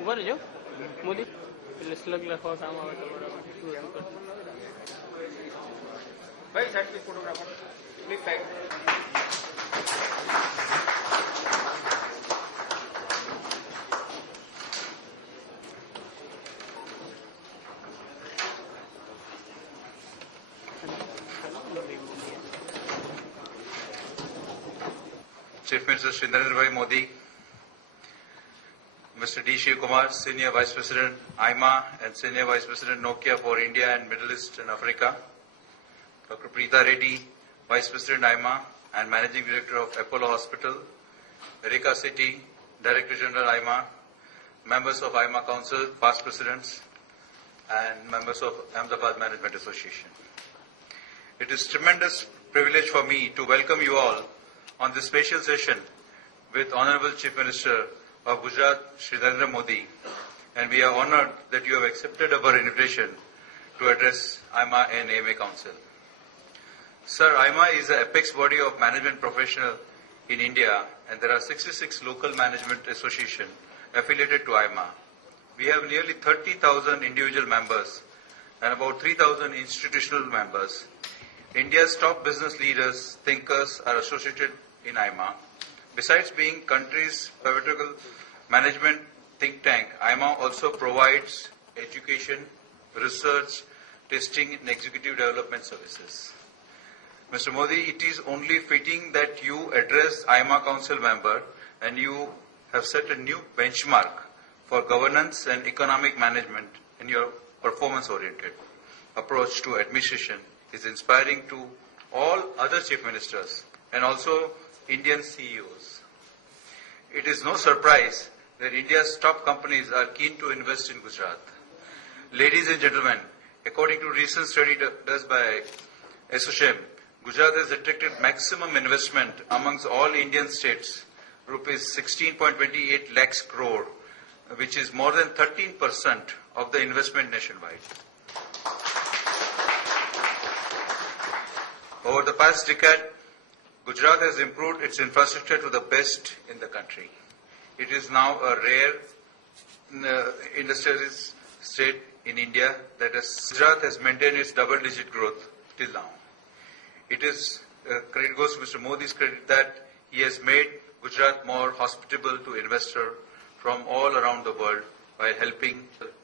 ઉભા રહેજો મોદી એટલે સ્લગ લખવા કામ આવે તમારા ભાઈ side photographer please side Chief Minister Shri Narendra Bhai Modi, Mr. D. Shiv Kumar, Senior Vice President, IMA and Senior Vice President, Nokia for India and Middle East and Africa, Dr. Preeta Reddy, Vice President, IMA and Managing Director of Apollo Hospital, Rekha Sethi, Director General, IMA, members of IMA Council, past presidents, and members of Ahmedabad Management Association. It is a tremendous privilege for me to welcome you all on this special session with Honorable Chief Minister of Gujarat, Shri Narendra Modi, and we are honored that you have accepted our invitation to address IMA and AMA Council. Sir, IMA is an apex body of management professional in India, and there are 66 local management associations affiliated to IMA. We have nearly 30,000 individual members and about 3,000 institutional members. India's top business leaders, thinkers are associated in IMA. Besides being country's pivotal management think tank, IMA also provides education, research, testing and executive development services. Mr. Modi, it is only fitting that you address IMA Council member and you have set a new benchmark for governance and economic management in your performance-oriented approach to administration is inspiring to all other chief ministers and also Indian CEOs. It is no surprise that India's top companies are keen to invest in Gujarat. Ladies and gentlemen, according to recent study done by ASSOCHAM, Gujarat has attracted maximum investment amongst all Indian states, rupees 16.28 lakhs crore, which is more than 13% of the investment nationwide. Over the past decade, Gujarat has improved its infrastructure to the best in the country. It is now a rare industrialist state in India that Gujarat has maintained its double-digit growth till now. It is credit goes to Mr. Modi's credit that he has made Gujarat more hospitable to investors from all around the world by helping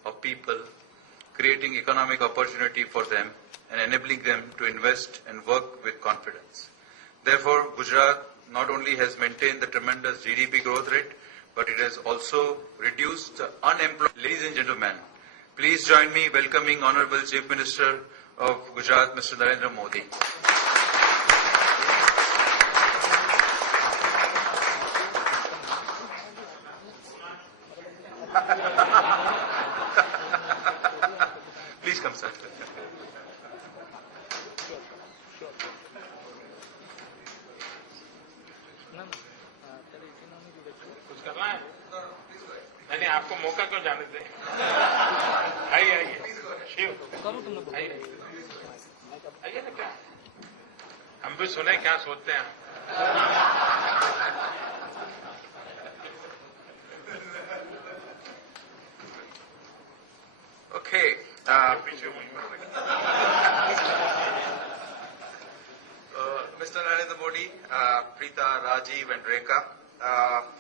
of people, creating economic opportunity for them and enabling them to invest and work with confidence. Therefore, Gujarat not only has maintained the tremendous GDP growth rate, but it has also reduced the unemployment. Ladies and gentlemen, please join me welcoming Honorable Chief Minister of Gujarat, Mr. Narendra Modi. Please come, sir. कुछ करना है नहीं आपको मौका क्यों जाने दें आइए आइए शिव आइए आइए ना क्या हम भी सुने क्या सोचते हैं Okay. Mr. Narendra Modi, Preeta, Rajiv and Rekha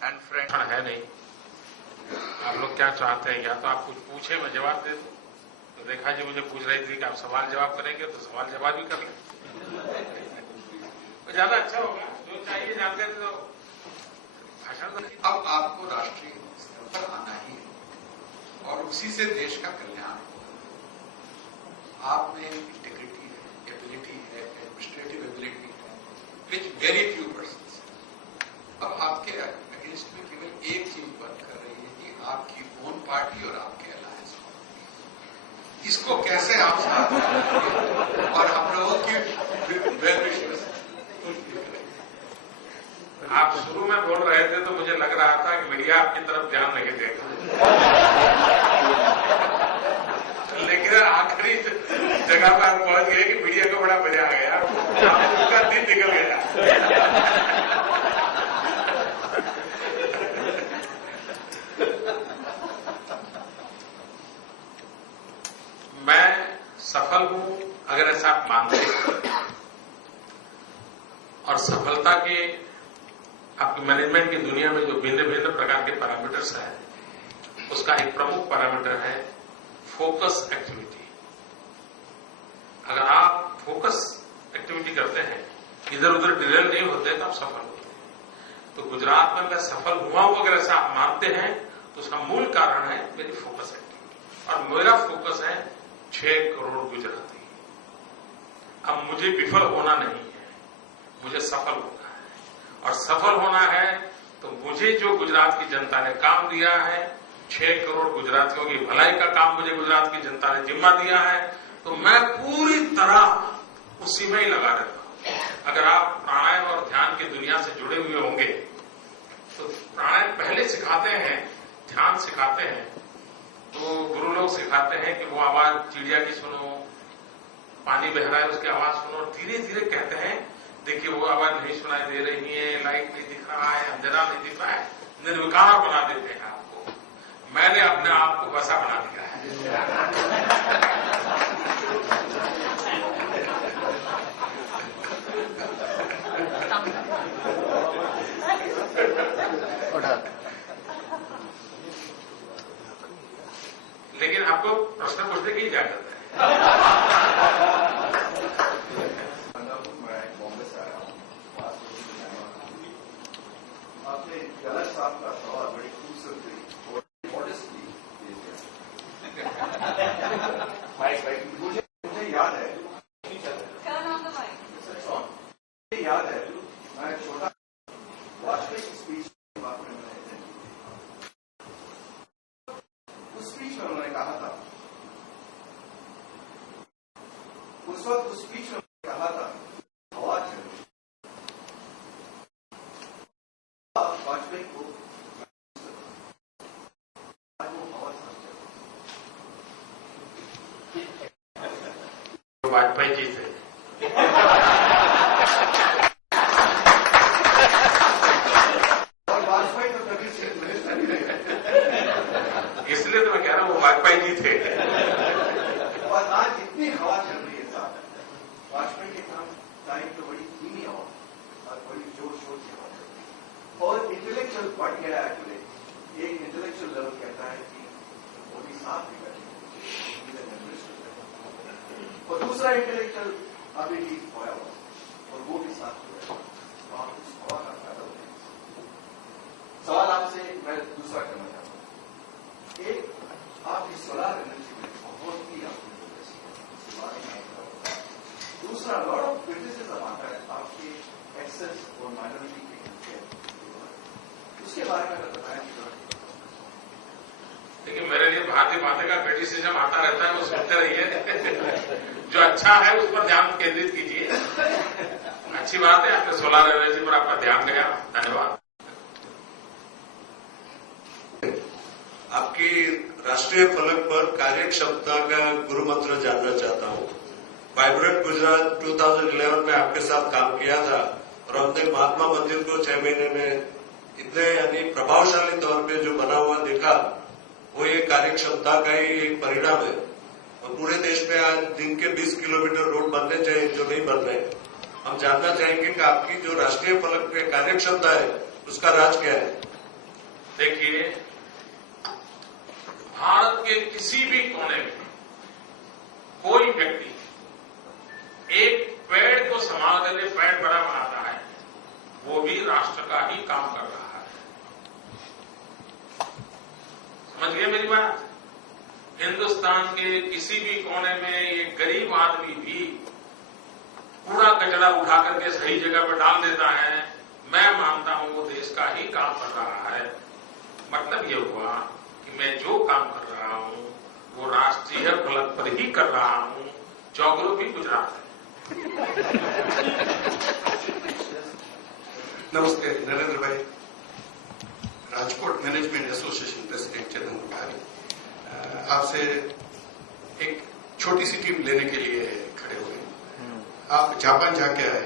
and friends. है नहीं आप लोग क्या चाहते हैं या तो आप कुछ पूछे मैं जवाब दे दूं तो रेखा जी मुझे पूछ रही थी कि आप सवाल जवाब करेंगे तो सवाल जवाब भी कर लें तो ज्यादा अच्छा होगा जो चाहिए जानकारी तो भाषण अब आपको राष्ट्रीय स्तर पर आना ही है और उसी से देश का कल्याण आप में इंटीग्रिटी है, एबिलिटी है, एडमिनिस्ट्रेटिव एबिलिटी है, विच वेरी फ्यू पर्सन। अब आपके अगेंस्ट में केवल एक चीज वर्क कर रही है कि आपकी ओन पार्टी और आपके अलायंस पार्टी। इसको कैसे आप साथ और हम लोगों की वेल विशेस। आप शुरू में बोल रहे थे तो मुझे लग रहा था कि मीडिया आपकी तरफ ध्यान नहीं देगा लेकिन आखिरी जगह पर आप पहुंच गए कि मीडिया को बड़ा मजा आ गया उसका दिन निकल गया सफलता के आपकी मैनेजमेंट की दुनिया में जो भिन्न भिन्न प्रकार के पैरामीटर्स हैं, उसका एक प्रमुख पैरामीटर है फोकस एक्टिविटी। अगर आप फोकस एक्टिविटी करते हैं, इधर उधर डिरेल नहीं होते, तो आप सफल होते हैं। तो गुजरात में मैं सफल हुआ हूं अगर ऐसा आप मानते हैं, तो उसका मूल कारण है मेरी फोकस एक्टिविटी। और मेरा फोकस है 6 करोड़ गुजराती। अब मुझे विफल होना नहीं है, मुझे सफल होना है। और सफल होना है तो मुझे जो गुजरात की जनता ने काम दिया है, 6 करोड़ गुजरातियों की भलाई का काम मुझे गुजरात की जनता ने जिम्मा दिया है, तो मैं पूरी तरह उसी में ही लगा रहता हूं। अगर आप प्राणायाम और ध्यान की दुनिया से जुड़े हुए होंगे, तो प्राणायाम पहले सिखाते हैं, ध्यान सिखाते हैं, तो गुरु लोग सिखाते हैं कि वो आवाज चिड़िया की सुनो, पानी बह रहा है उसकी आवाज सुनो। धीरे धीरे कहते हैं देखिए वो आवाज नहीं सुनाई दे रही है, लाइट नहीं दिख रहा है, अंधेरा नहीं दिख रहा है, निर्विकार बना देते हैं आपको। मैंने अपने आप को वैसा बना दिया है। लेकिन आपको प्रश्न पूछने की इजाजत है। आपने गलत साहब का सवाल बड़ी खूबसूरती और मॉडेस्टली मुझे याद है, मुझे याद है मैं छोटा वाजपेयी की स्पीच के बारे में मैंने उस स्पीच में उन्होंने कहा था, उस वक्त उस स्पीच में कहा था हवा चल रही, वाजपेयी को आज वो हवा वाजपेयी जी थे। और वाजपेयी तो कभी चीफ मिनिस्टर नहीं रहे, इसलिए तो मैं कह रहा हूं वो वाजपेयी जी थे। और आज इतनी हवा चल रही है साहब, वाजपेयी के टाइम तो बड़ी धीमी हवा और बड़ी जोर शोर की हवा चल रही है। और इंटेलेक्चुअल बढ़ गया है एक्चुअली। एक इंटेलेक्चुअल लेवल कहता है कि मोदी साहब भी बैठे और दूसरा इंटेलेक्चुअल अभी भी खोया हुआ और वो भी साथ में वहां उस हवा का फायदा होता है। सवाल आपसे मैं दूसरा करना चाहता हूं। एक आपकी सोलर एनर्जी में बहुत ही आपकी दूसरा लॉट ऑफ क्रिटिसिज्म आता है आपके एक्सेस और माइनॉरिटी के, उसके बारे में बताया। देखिए मेरे लिए भांति भांति का क्रिटिसिज्म आता रहता है, वो सुनते रहिए। जो अच्छा है उस पर ध्यान केंद्रित कीजिए। अच्छी बात है आपके सोलर एनर्जी पर आपका ध्यान गया, धन्यवाद। आपकी राष्ट्रीय फलक पर कार्यक्षमता का गुरु मंत्र जानना चाहता हूं। वाइब्रेंट गुजरात 2011 में आपके साथ काम किया था और हमने महात्मा मंदिर को 6 महीने में इतने यानी प्रभावशाली तौर पे जो बना हुआ देखा, वो ये कार्यक्षमता का ही एक परिणाम है। और पूरे देश में आज दिन के 20 किलोमीटर रोड बनने चाहिए जो नहीं बन रहे। हम जानना चाहेंगे कि आपकी जो राष्ट्रीय फलक पे कार्यक्षमता है उसका राज क्या है? देखिए भारत के किसी भी कोने में कोई व्यक्ति एक पेड़ को संभाल देने पेड़ बड़ा बनाता है, वो भी राष्ट्र का ही काम कर रहा है। समझ गए मेरी बात? हिंदुस्तान के किसी भी कोने में एक गरीब आदमी भी कूड़ा कचरा उठा करके सही जगह पर डाल देता है, मैं मानता हूं वो देश का ही काम कर रहा है। मतलब ये हुआ कि मैं जो काम कर रहा हूं वो राष्ट्रीय फलक पर ही कर रहा हूं। ज्योग्राफी गुजरात है। नमस्ते नरेंद्र भाई, राजकोट मैनेजमेंट एसोसिएशन प्रेसिडेंट चंदन गुटारी। आपसे एक छोटी सी टीम लेने के लिए खड़े हुए। आप जापान जाके आए,